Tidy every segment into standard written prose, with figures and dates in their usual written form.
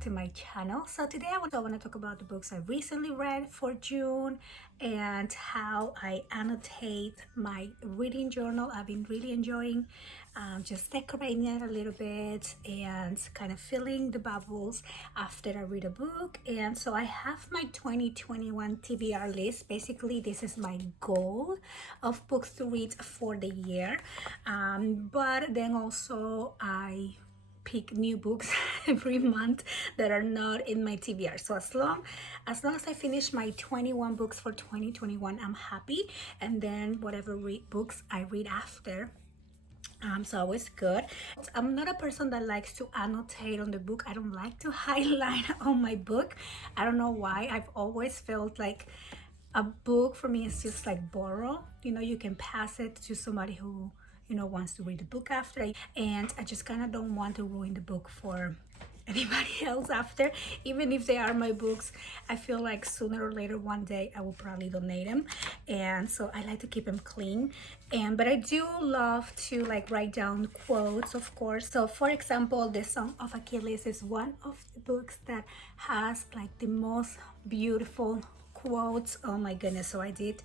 back to my channel. So today I want to talk about the books I recently read for June and how I annotate my reading journal. I've been really enjoying just decorating it a little bit and kind of filling the bubbles after I read a book. And so I have my 2021 TBR list. Basically, this is my goal of books to read for the year. But then also I pick new books every month that are not in my TBR. So as long as I finish my 21 books for 2021, I'm happy. And then whatever books I read after, so always good. I'm not a person that likes to annotate on the book. I don't like to highlight on my book. I don't know why. I've always felt like a book for me is just like borrow. You know, you can pass it to somebody who wants to read the book after, and I just kind of don't want to ruin the book for anybody else after. Even if they are my books, I feel like sooner or later one day I will probably donate them, and so I like to keep them clean. But I do love to like write down quotes, of course. So for example, the Song of Achilles is one of the books that has like the most beautiful quotes. Oh my goodness. So I did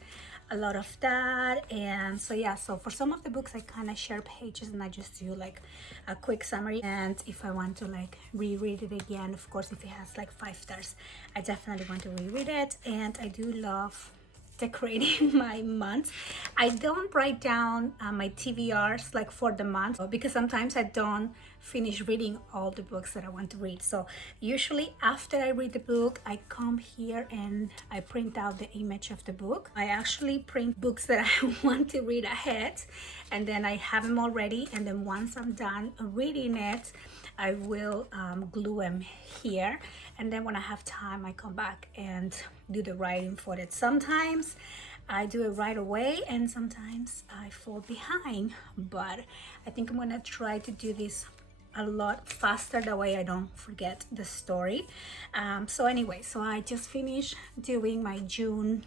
a lot of that. And so yeah, so for some of the books I kind of share pages and I just do like a quick summary. And if I want to like reread it again, of course, if it has like 5 stars, I definitely want to reread it. And I do love decorating my month. I don't write down my TBRs like for the month because sometimes I don't finish reading all the books that I want to read. So usually after I read the book, I come here and I print out the image of the book. I actually print books that I want to read ahead, and then I have them all ready, and then once I'm done reading it, I will glue them here, and then when I have time I come back and do the writing for it. Sometimes I do it right away and sometimes I fall behind, but I think I'm gonna try to do this a lot faster, that way I don't forget the story. So anyway, so I just finished doing my June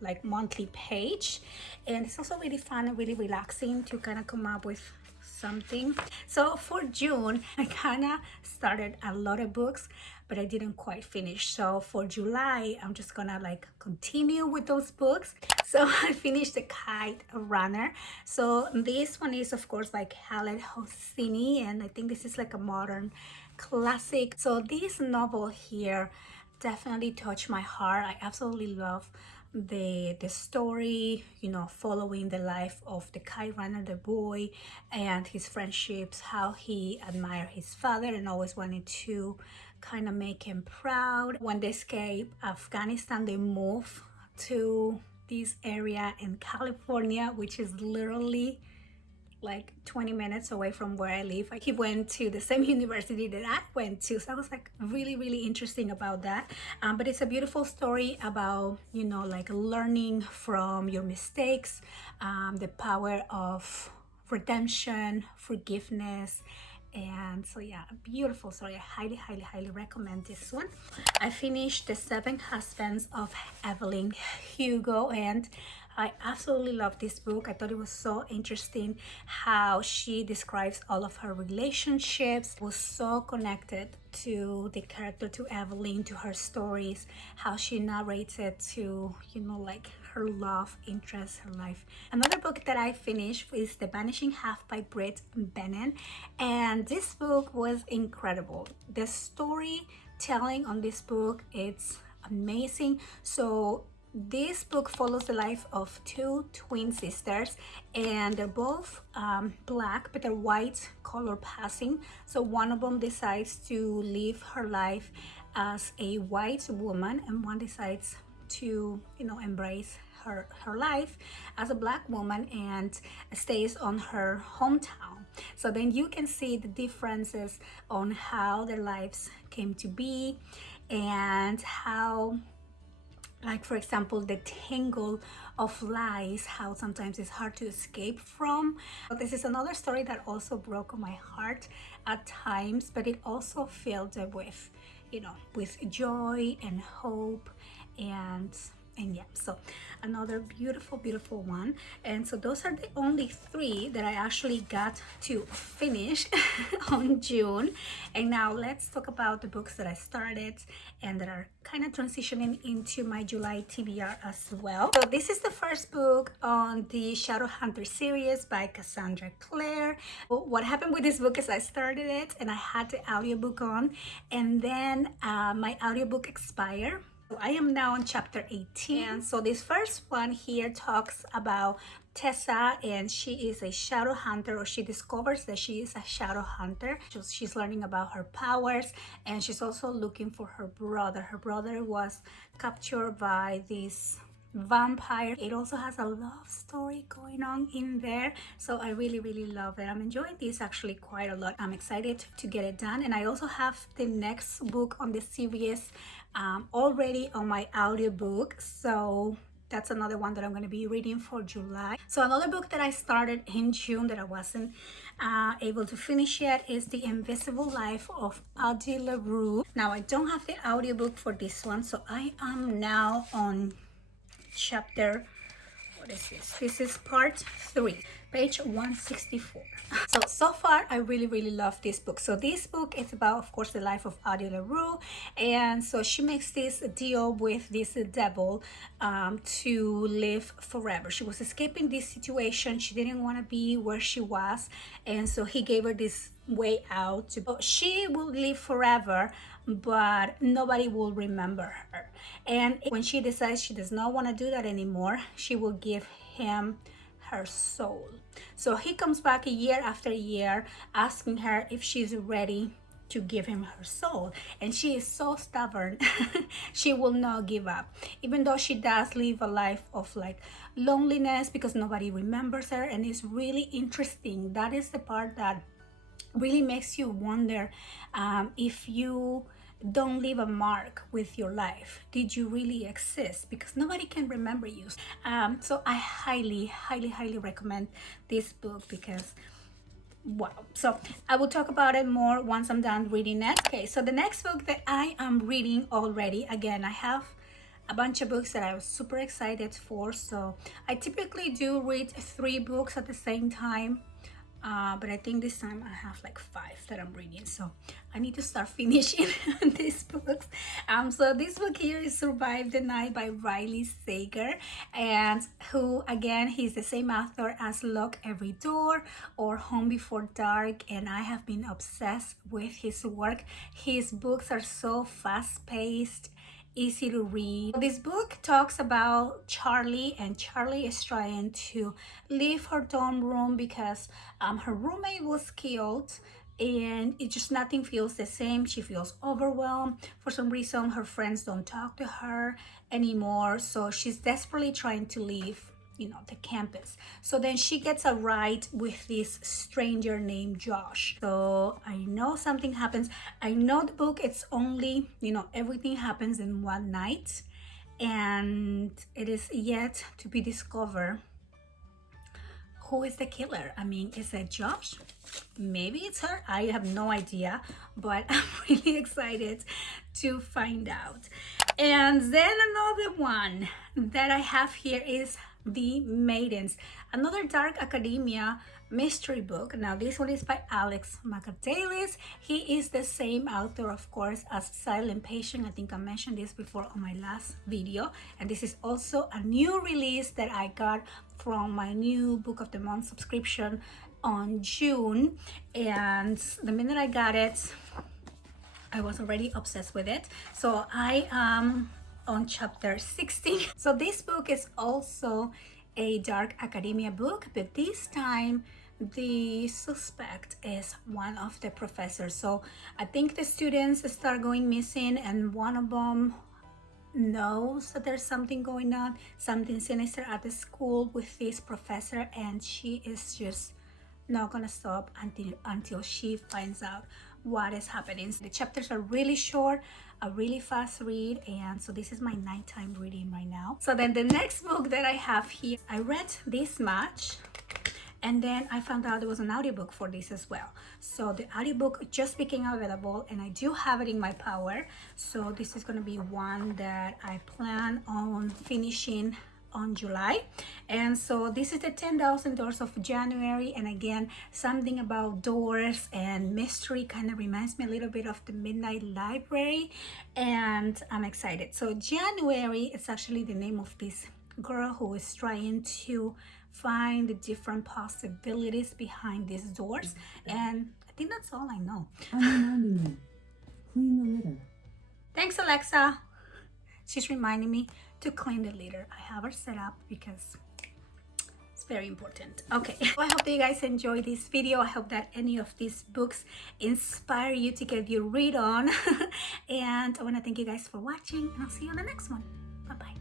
like monthly page, and it's also really fun and really relaxing to kind of come up with something. So for June I kind of started a lot of books, but I didn't quite finish. So for July I'm just gonna like continue with those books. So I finished the Kite Runner. So this one is of course by Khaled Hosseini, and I think this is like a modern classic. So this novel here definitely touched my heart. I absolutely love the story, you know, following the life of the kite runner, the boy, and his friendships, how he admired his father and always wanted to kind of make him proud. When they escape Afghanistan, they move to this area in California, which is literally like 20 minutes away from where I live. He went to the same university that I went to, so I was like really interesting about that. But it's a beautiful story about, you know, like learning from your mistakes, the power of redemption, forgiveness. And so yeah, a beautiful story. I highly recommend this one. I finished The Seven Husbands of Evelyn Hugo, and I absolutely love this book. I thought it was so interesting how she describes all of her relationships. It was so connected to the character, to Evelyn, to her stories, how she narrates it to, you know, like her love interest, her life. Another book that I finished is The Vanishing Half by Britt Bennett, and this book was incredible. The storytelling on this book, it's amazing. So this book follows the life of 2 twin sisters, and they're both black, but they're white color passing. So one of them decides to live her life as a white woman, and one decides to, you know, embrace her life as a black woman and stays on her hometown. So then you can see the differences on how their lives came to be, and how, like for example, the tangle of lies, how sometimes it's hard to escape from. But this is another story that also broke my heart at times, but it also filled it with, you know, with joy and hope and And yeah, so another beautiful, beautiful one. And so those are the only three that I actually got to finish on June. And now let's talk about the books that I started and that are kind of transitioning into my July TBR as well. So this is the first book on the Shadowhunter series by Cassandra Clare. What happened with this book is I started it and I had the audiobook on, and then my audiobook expired. So I am now on chapter 18. And so this first one here talks about Tessa, and she is a shadow hunter, or she discovers that she is a shadow hunter. She's learning about her powers, and she's also looking for her brother. Her brother was captured by this vampire. It also has a love story going on in there, so I really, really love it. I'm enjoying this actually quite a lot. I'm excited to get it done, and I also have the next book on the series already on my audiobook, so that's another one that I'm going to be reading for July. So another book that I started in June that I wasn't able to finish yet is The Invisible Life of Audie Larue. Now I don't have the audiobook for this one, so I am now on chapter, what is this? This is part 3, page 164. So far I really, really love this book. So this book is about, of course, the life of Audie Larue, and so she makes this deal with this devil to live forever. She was escaping this situation. She didn't want to be where she was, and so he gave her this way out. She will live forever, but nobody will remember her. And when she decides she does not want to do that anymore, she will give him her soul. So he comes back a year after year asking her if she's ready to give him her soul, and she is so stubborn. She will not give up, even though she does live a life of like loneliness because nobody remembers her. And it's really interesting. That is the part that really makes you wonder, if you don't leave a mark with your life, did you really exist? Because nobody can remember you. So I highly, highly, highly recommend this book because wow. So I will talk about it more once I'm done reading it. Okay, so the next book that I am reading already, again, I have a bunch of books that I was super excited for. So I typically do read 3 books at the same time. But I think this time I have like 5 that I'm reading, so I need to start finishing these books. So this book here is Survive the Night by Riley Sager, and who, again, he's the same author as Lock Every Door or Home Before Dark, and I have been obsessed with his work. His books are so fast-paced, easy to read. This book talks about Charlie, and Charlie is trying to leave her dorm room because her roommate was killed, and it just nothing feels the same. She feels overwhelmed. For some reason, her friends don't talk to her anymore, so she's desperately trying to leave, you know, the campus. So then she gets a ride with this stranger named Josh. So I know something happens. I know the book, it's only, you know, everything happens in one night, and it is yet to be discovered who is the killer. I mean, is it Josh? Maybe it's her. I have no idea, but I'm really excited to find out. And then another one that I have here is The Maidens, another dark academia mystery book. Now this one is by Alex Macadalis. He is the same author, of course, as Silent Patient. I think I mentioned this before on my last video, and this is also a new release that I got from my new Book of the Month subscription on June, and the minute I got it, I was already obsessed with it. So I am on chapter 16. So this book is also a dark academia book, but this time the suspect is one of the professors. So I think the students start going missing, and one of them knows that there's something going on, something sinister at the school with this professor, and she is just not gonna stop until she finds out what is happening. So the chapters are really short, a really fast read, and so this is my nighttime reading right now. So then the next book that I have here, I read this much, And then I found out there was an audiobook for this as well. So the audiobook just became available, and I do have it in my power. So this is going to be one that I plan on finishing on July. And so this is the 10,000 Doors of January. And again, something about doors and mystery kind of reminds me a little bit of the Midnight Library, and I'm excited. So January, it's actually the name of this girl who is trying to find the different possibilities behind these doors. And I think that's all I know. I'm reminding you, clean the litter. Thanks, Alexa. She's reminding me to clean the litter. I have her set up because it's very important. Okay, well, I hope that you guys enjoyed this video. I hope that any of these books inspire you to get your read on. And I want to thank you guys for watching, and I'll see you on the next one. Bye-bye.